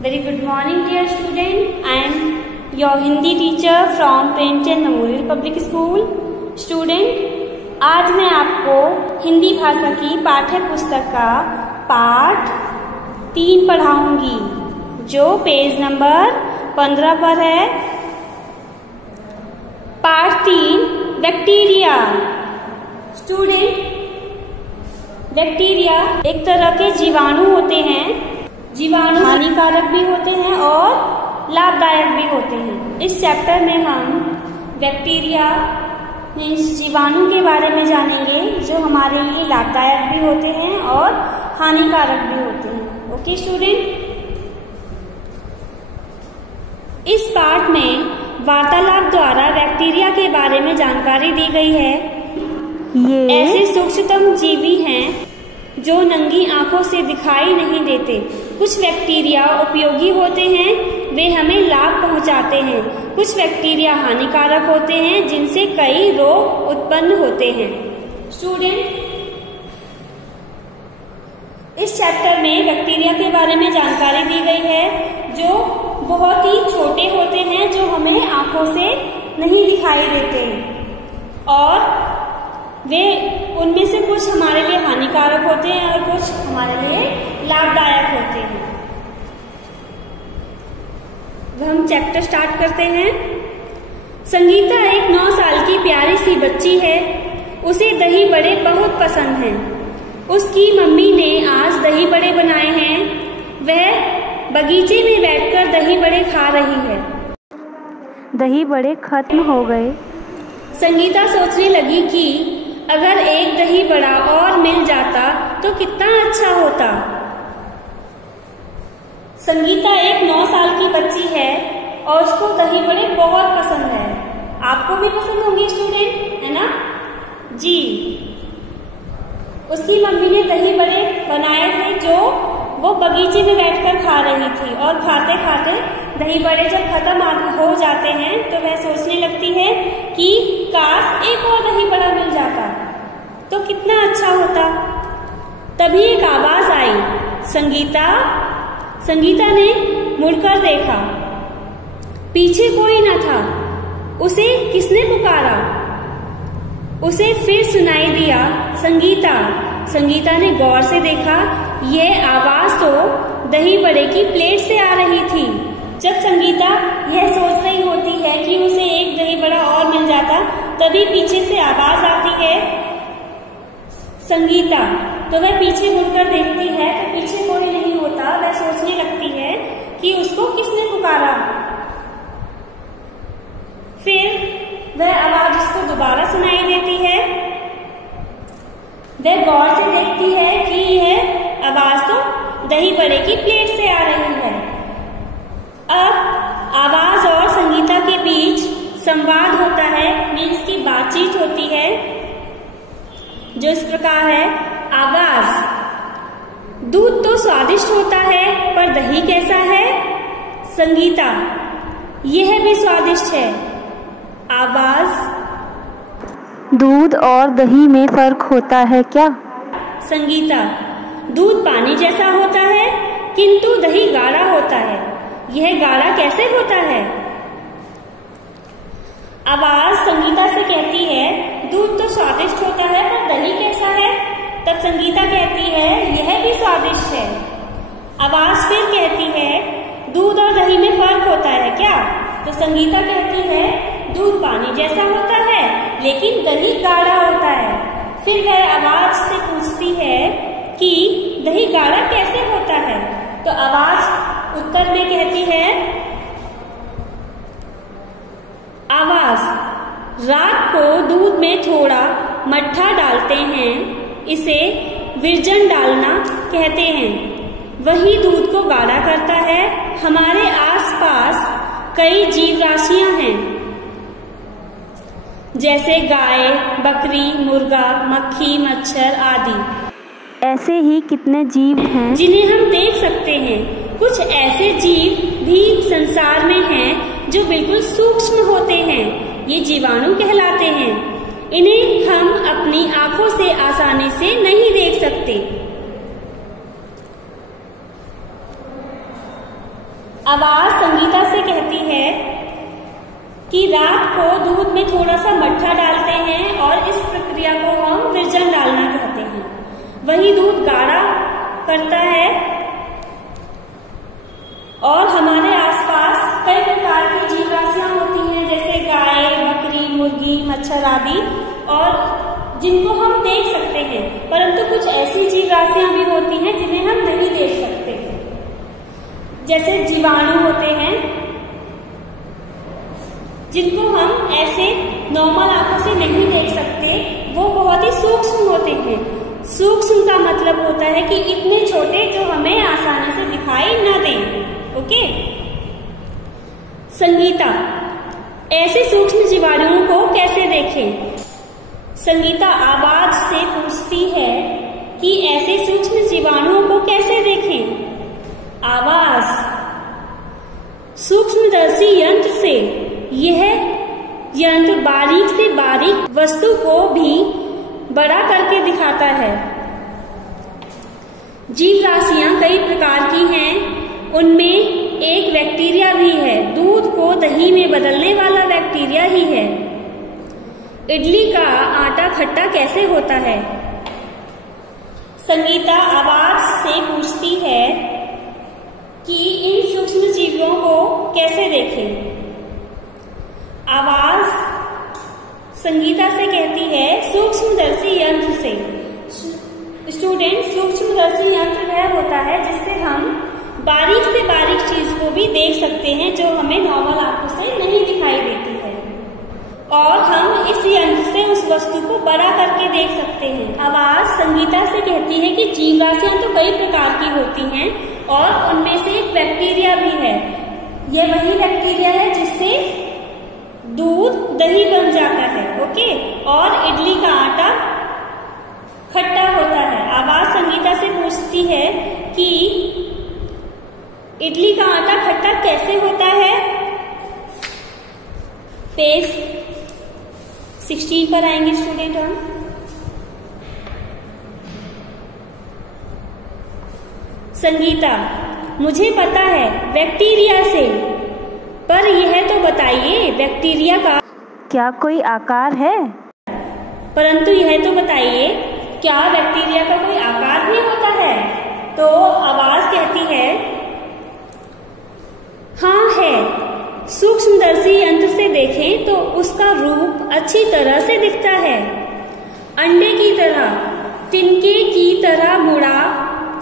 Very good morning dear student. I am your Hindi teacher from Premchand Memorial Public School. Student, आज मैं आपको हिंदी भाषा की पाठ्य पुस्तक का पाठ 3 पढ़ाऊंगी जो पेज नंबर 15 पर है। पाठ 3 बैक्टीरिया। स्टूडेंट, बैक्टीरिया एक तरह के जीवाणु होते हैं। जीवाणु हानिकारक भी होते हैं और लाभदायक भी होते हैं। इस चैप्टर में हम बैक्टीरिया मीन्स जीवाणु के बारे में जानेंगे जो हमारे लिए लाभदायक भी होते हैं और हानिकारक भी होते हैं। ओके स्टूडेंट, इस पाठ में वार्तालाप द्वारा बैक्टीरिया के बारे में जानकारी दी गई है। ये ऐसे सूक्ष्मतम जीवी हैं जो नंगी आंखों से दिखाई नहीं देते। कुछ बैक्टीरिया उपयोगी होते हैं, वे हमें लाभ पहुंचाते हैं। कुछ बैक्टीरिया हानिकारक होते हैं जिनसे कई रोग उत्पन्न होते हैं। स्टूडेंट, इस चैप्टर में बैक्टीरिया के बारे में जानकारी दी गई है जो बहुत ही छोटे होते हैं, जो हमें आंखों से नहीं दिखाई देते और वे उनमें से कुछ हमारे लिए हानिकारक होते हैं और कुछ हमारे लिए लाभदायक होते हैं। हम चैप्टर स्टार्ट करते हैं। संगीता एक 9 साल की प्यारी सी बच्ची है। उसे दही बड़े बहुत पसंद हैं। उसकी मम्मी ने आज दही बड़े बनाए हैं। वह बगीचे में बैठकर दही बड़े खा रही है। दही बड़े खत्म हो गए। संगीता सोचने लगी कि अगर एक दही बड़ा और मिल जाता तो कितना अच्छा होता। संगीता एक 9 साल की बच्ची है और उसको दही बड़े बहुत पसंद है। आपको भी पसंद होंगे स्टूडेंट, है ना जी। उसकी मम्मी ने दही बड़े बनाए थे जो वो बगीचे में बैठकर खा रही थी और खाते खाते दही बड़े जब खत्म हो जाते हैं तो वह सोचने लगती है कि काश एक और दही बड़ा मिल जाता तो कितना अच्छा होता। तभी एक आवाज आई, संगीता ने मुड़कर देखा। पीछे कोई न था। उसे किसने पुकारा? उसे फिर सुनाई दिया, संगीता ने गौर से देखा। यह आवाज तो दही बड़े की प्लेट से आ रही थी। जब संगीता यह सोच रही होती है कि उसे एक दही बड़ा और मिल जाता, तभी पीछे से आवाज आती है संगीता। तो वह पीछे मुड़कर देखती है तो पीछे कोई नहीं होता। वह सोचने लगती है कि उसको किसने पुकारा। फिर वह आवाज उसको दोबारा सुनाई देती है। वह गौर से देखती है कि यह आवाज तो दही बड़े की प्लेट से आ रही है। अब आवाज और संगीता के बीच संवाद होता है, मीन्स की बातचीत होती है जो इस प्रकार है। आवाज, दूध तो स्वादिष्ट होता है पर दही कैसा है? संगीता, यह भी स्वादिष्ट है। आवाज, दूध और दही में फर्क होता है क्या? संगीता, दूध पानी जैसा होता है किंतु दही गाढ़ा होता है। यह गाढ़ा कैसे होता है? आवाज संगीता से कहती है, दूध तो स्वादिष्ट होता है पर दही कैसा है? तब संगीता कहती है, यह भी स्वादिष्ट है। आवाज फिर कहती है, दूध और दही में फर्क होता है क्या? तो संगीता कहती है, दूध पानी जैसा होता है लेकिन दही गाढ़ा होता है। फिर वह आवाज से पूछती है कि दही गाढ़ा कैसे होता है? तो आवाज उत्तर में कहती है, आवाज, रात को दूध में थोड़ा मट्ठा डालते हैं, इसे विरजन डालना कहते हैं। वही दूध को गाढ़ा करता है। हमारे आसपास कई जीव राशियां हैं जैसे गाय, बकरी, मुर्गा, मक्खी, मच्छर आदि। ऐसे ही कितने जीव हैं जिन्हें हम देख सकते हैं। कुछ ऐसे जीव भी संसार में हैं जो बिल्कुल सूक्ष्म होते हैं। ये जीवाणु कहलाते हैं। इन्हें हम अपनी आंखों से आसानी से नहीं देख सकते। आवाज संगीता से कहती है कि रात को दूध में थोड़ा सा मट्ठा डालते हैं और इस प्रक्रिया को हम विरजन डालना कहते हैं। वही दूध गाढ़ा करता है और हमारे आसपास कई प्रकार की जीव राशियां होती हैं, जैसे गाय, बकरी, मुर्गी, मच्छर आदि, और जिनको हम देख सकते हैं, परंतु कुछ ऐसी जीव राशियां भी होती हैं जिन्हें हम नहीं देख सकते, जैसे जीवाणु होते हैं जिनको हम ऐसे नॉर्मल आंखों से नहीं देख सकते। वो बहुत ही सूक्ष्म होते हैं। सूक्ष्म का मतलब होता है कि इतने छोटे जो हमें आसानी से दिखाई न दें। ओके। संगीता ऐसे सूक्ष्म जीवाणुओं को कैसे देखें? संगीता आवाज से पूछती है कि ऐसे सूक्ष्म जीवाणुओं को कैसे देखें। आवाज सूक्ष्मदर्शी यंत्र से, यह यंत्र बारीक से बारीक वस्तु को भी बड़ा करके दिखाता है। जीव राशियां कई प्रकार की हैं, उनमें एक बैक्टीरिया भी है। दूध को दही में बदलने वाला बैक्टीरिया ही है। इडली का आटा खट्टा कैसे होता है? संगीता आवाज से पूछती है कि इन सूक्ष्म जीवों को कैसे देखें। आवाज संगीता से कहती है सूक्ष्मदर्शी यंत्र से। स्टूडेंट, सूक्ष्मदर्शी यंत्र वह होता है जिससे हम बारीक से बारीक चीज को भी देख सकते हैं जो हमें नॉर्मल आंखों से नहीं दिखाई देती है, और हम इस यंत्र से उस वस्तु को बड़ा करके देख सकते हैं। आवाज संगीता से कहती है कि जीव राशियां तो कई प्रकार की होती हैं और उनमें से एक बैक्टीरिया भी है। यह वही बैक्टीरिया है जिससे दूध दही बन जाता है। ओके। और इडली का आटा खट्टा होता है। आवाज संगीता से पूछती है कि इडली का आटा खट्टा कैसे होता है? पेज 16 पर आएंगे स्टूडेंट हम। संगीता, मुझे पता है बैक्टीरिया से, पर यह तो बताइए बैक्टीरिया का क्या कोई आकार है? परंतु यह तो बताइए क्या बैक्टीरिया का कोई आकार भी होता है? तो आवाज कहती है हाँ है। सूक्ष्मदर्शी यंत्र से देखें तो उसका रूप अच्छी तरह से दिखता है। अंडे की तरह, तिनके की तरह मुड़ा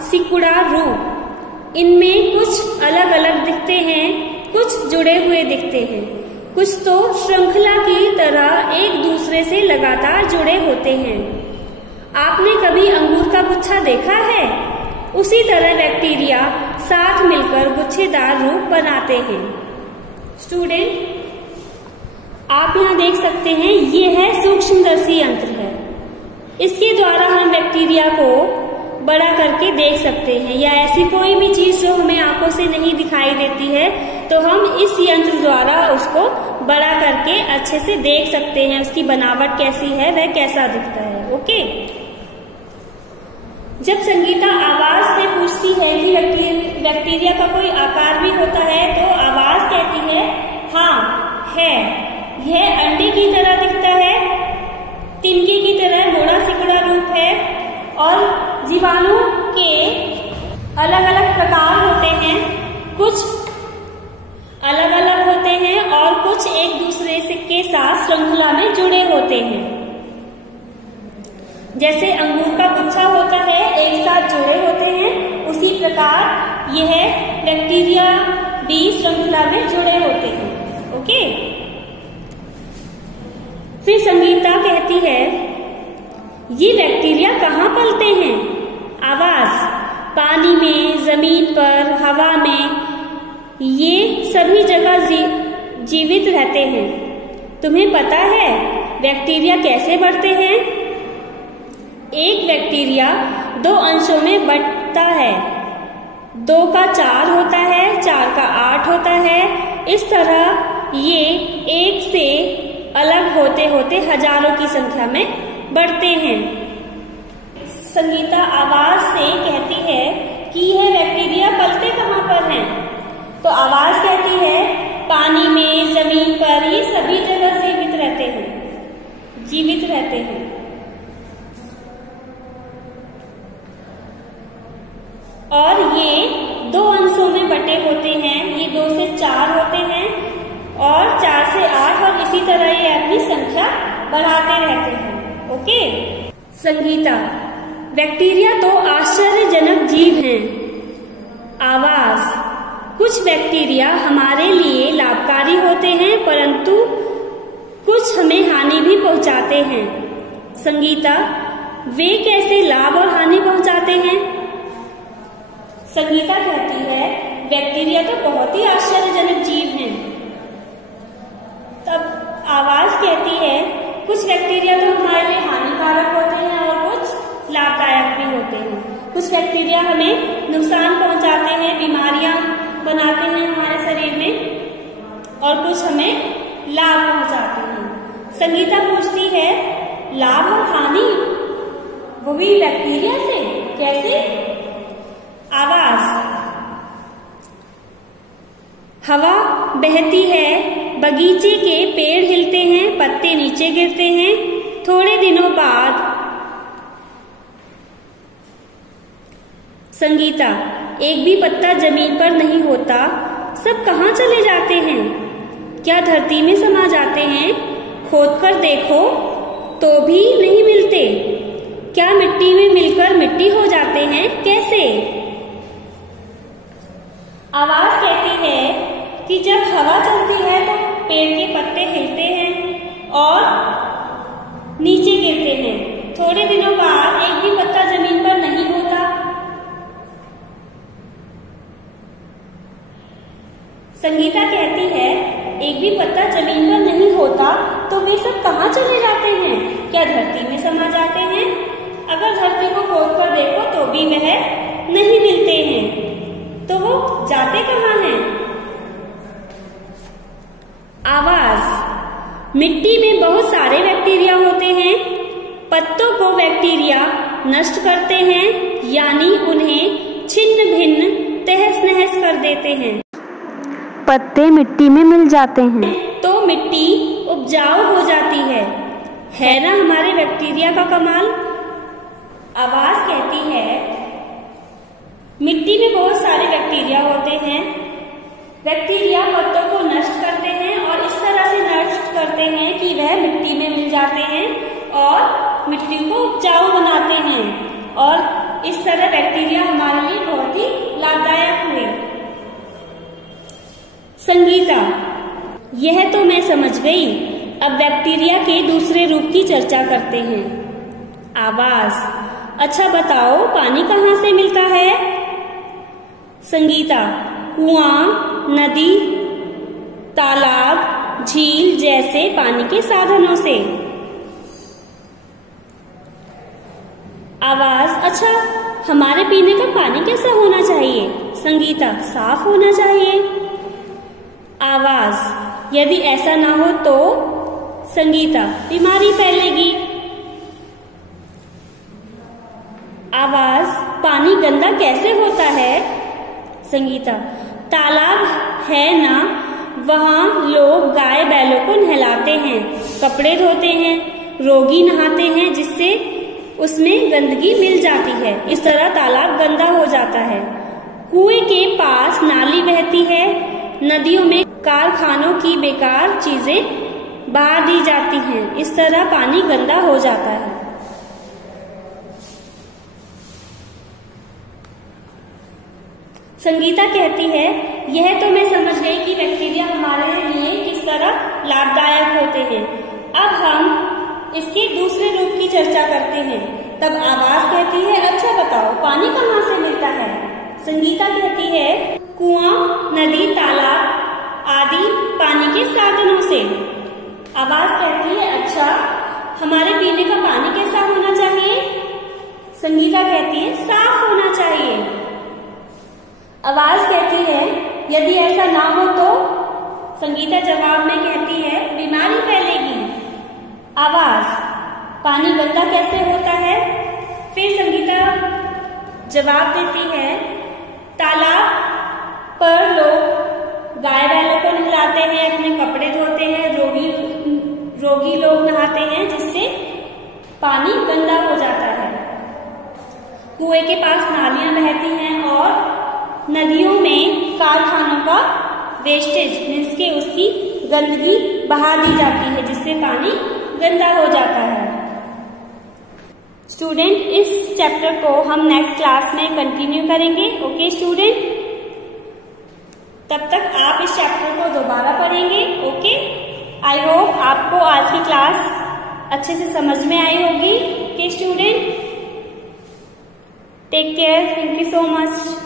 सिकुड़ा रूप। इनमें कुछ अलग अलग दिखते हैं, कुछ जुड़े हुए दिखते हैं, कुछ तो श्रृंखला की तरह एक दूसरे से लगातार जुड़े होते हैं। आपने कभी अंगूर का गुच्छा देखा है? उसी तरह बैक्टीरिया साथ मिलकर गुच्छेदार रूप बनाते हैं। स्टूडेंट, आप यहाँ देख सकते हैं ये है सूक्ष्मदर्शी यंत्र है। इसके द्वारा हम बैक्टीरिया को बड़ा करके देख सकते हैं, या ऐसी कोई भी चीज जो हमें आंखों से नहीं दिखाई देती है तो हम इस यंत्र द्वारा उसको बड़ा करके अच्छे से देख सकते हैं। उसकी बनावट कैसी है, वह कैसा दिखता है। ओके। जब संगीता आवाज से पूछती है कि बैक्टीरिया का कोई आकार भी होता है तो आवाज कहती है हाँ है। यह अंडे की तरह दिखता है, तिनके की तरह मुड़ा सिकुड़ा रूप है, और जीवाणु के अलग अलग प्रकार होते हैं। कुछ अलग अलग होते हैं और कुछ एक दूसरे से के साथ श्रृंखला में जुड़े होते हैं। जैसे अंगूर का गुच्छा होता है, एक साथ जुड़े होते हैं, उसी प्रकार यह बैक्टीरिया भी श्रृंखला में जुड़े होते हैं। ओके। फिर संगीता कहती है ये बैक्टीरिया कहाँ पलते हैं? आवाज पानी में, जमीन पर, हवा में, ये सभी जगह जीवित रहते हैं। तुम्हें पता है बैक्टीरिया कैसे बढ़ते हैं? एक बैक्टीरिया 2 अंशों में बंटता है। 2 का 4 होता है, 4 का 8 होता है। इस तरह ये एक से अलग होते होते हजारों की संख्या में बढ़ते हैं। संगीता आवाज से कहती है कि यह बैक्टीरिया पलते कहाँ पर हैं? तो आवाज इसी तरह ये अपनी संख्या बढ़ाते रहते हैं। ओके। संगीता, बैक्टीरिया तो आश्चर्यजनक जीव हैं। आवाज, कुछ बैक्टीरिया हमारे लिए लाभकारी होते हैं परंतु कुछ हमें हानि भी पहुंचाते हैं। संगीता, वे कैसे लाभ और हानि पहुंचाते हैं? संगीता कहती है बैक्टीरिया तो बहुत ही आश्चर्यजनक जीव हैं। तब आवाज कहती है कुछ बैक्टीरिया तो हमारे लिए हानिकारक होते हैं और कुछ लाभदायक भी होते हैं। कुछ बैक्टीरिया हमें नुकसान पहुंचाते हैं, बीमारियां बनाते हैं हमारे शरीर में, और कुछ हमें लाभ पहुंचाते हैं। संगीता पूछती है लाभ और हानि वो भी बैक्टीरिया से कैसे? आवाज, हवा बहती है, बगीचे के पेड़ हिलते हैं, पत्ते नीचे गिरते हैं, थोड़े दिनों बाद। संगीता, एक भी पत्ता जमीन पर नहीं होता, सब कहाँ चले जाते हैं? क्या धरती में समा जाते हैं? खोद कर देखो तो भी नहीं मिलते। क्या मिट्टी में मिलकर मिट्टी हो जाते हैं? कैसे? आवाज कहती है कि जब हवा चलती है तो पेड़ के पत्ते हिलते हैं और नीचे गिरते हैं। थोड़े दिनों बाद एक भी पत्ता जमीन पर नहीं होता। संगीता कहती है एक भी पत्ता जमीन पर नहीं होता तो वे सब कहाँ चले जाते हैं? क्या धरती में समा जाते हैं? अगर धरती को खोद कर देखो तो भी वह नहीं मिलते हैं, तो वो जाते कहाँ हैं? आवाज, मिट्टी में बहुत सारे बैक्टीरिया होते हैं, पत्तों को बैक्टीरिया नष्ट करते हैं, यानी उन्हें छिन्न भिन्न तहस नहस कर देते हैं। पत्ते मिट्टी में मिल जाते हैं तो मिट्टी उपजाऊ हो जाती है ना हमारे बैक्टीरिया का कमाल? आवाज कहती है मिट्टी में बहुत सारे बैक्टीरिया होते हैं, बैक्टीरिया पत्तों को नष्ट करते हैं और इस तरह से नष्ट करते हैं कि वह मिट्टी में मिल जाते हैं और मिट्टी को उपजाऊ बनाते हैं, और इस तरह बैक्टीरिया हमारे लिए बहुत ही लाभदायक हुए। संगीता, यह तो मैं समझ गई, अब बैक्टीरिया के दूसरे रूप की चर्चा करते हैं। आवाज, अच्छा बताओ पानी कहाँ से मिलता है? संगीता, कुआं, नदी, तालाब, झील जैसे पानी के साधनों से। आवाज, अच्छा हमारे पीने का पानी कैसा होना चाहिए? संगीता, साफ होना चाहिए। आवाज, यदि ऐसा ना हो तो? संगीता, बीमारी फैलेगी। आवाज, पानी गंदा कैसे होता है? संगीता, तालाब है ना, वहाँ लोग गाय बैलों को नहलाते हैं, कपड़े धोते हैं, रोगी नहाते हैं, जिससे उसमें गंदगी मिल जाती है, इस तरह तालाब गंदा हो जाता है। कुएं के पास नाली बहती है, नदियों में कारखानों की बेकार चीजें बहा दी जाती हैं, इस तरह पानी गंदा हो जाता है। संगीता कहती है यह तो मैं समझ गई कि बैक्टीरिया हमारे लिए किस तरह लाभदायक होते हैं। अब हम इसके दूसरे रूप की चर्चा करते हैं। तब आवाज कहती है अच्छा बताओ पानी कहाँ से मिलता है? संगीता कहती है कुआं, नदी, तालाब आदि पानी के साधनों से। आवाज कहती है अच्छा हमारे पीने का पानी कैसा होना चाहिए? संगीता कहती है साफ होना चाहिए। आवाज कहती है यदि ऐसा ना हो तो? संगीता जवाब में कहती है बीमारी फैलेगी। आवाज पानी गंदा कैसे होता है? फिर संगीता जवाब देती है तालाब पर लोग गाय बैलों को नहलाते हैं, अपने कपड़े धोते हैं, रोगी लोग नहाते हैं, जिससे पानी गंदा हो जाता है। कुएं के पास नालियां बहती हैं और नदियों में कारखानों का वेस्टेज मीन्स के उसकी गंदगी बहा दी जाती है, जिससे पानी गंदा हो जाता है। स्टूडेंट, इस चैप्टर को हम नेक्स्ट क्लास में कंटिन्यू करेंगे। ओके स्टूडेंट, तब तक आप इस चैप्टर को दोबारा पढ़ेंगे। ओके, आई होप आपको आज की क्लास अच्छे से समझ में आई होगी। Okay student, take care, thank you so much.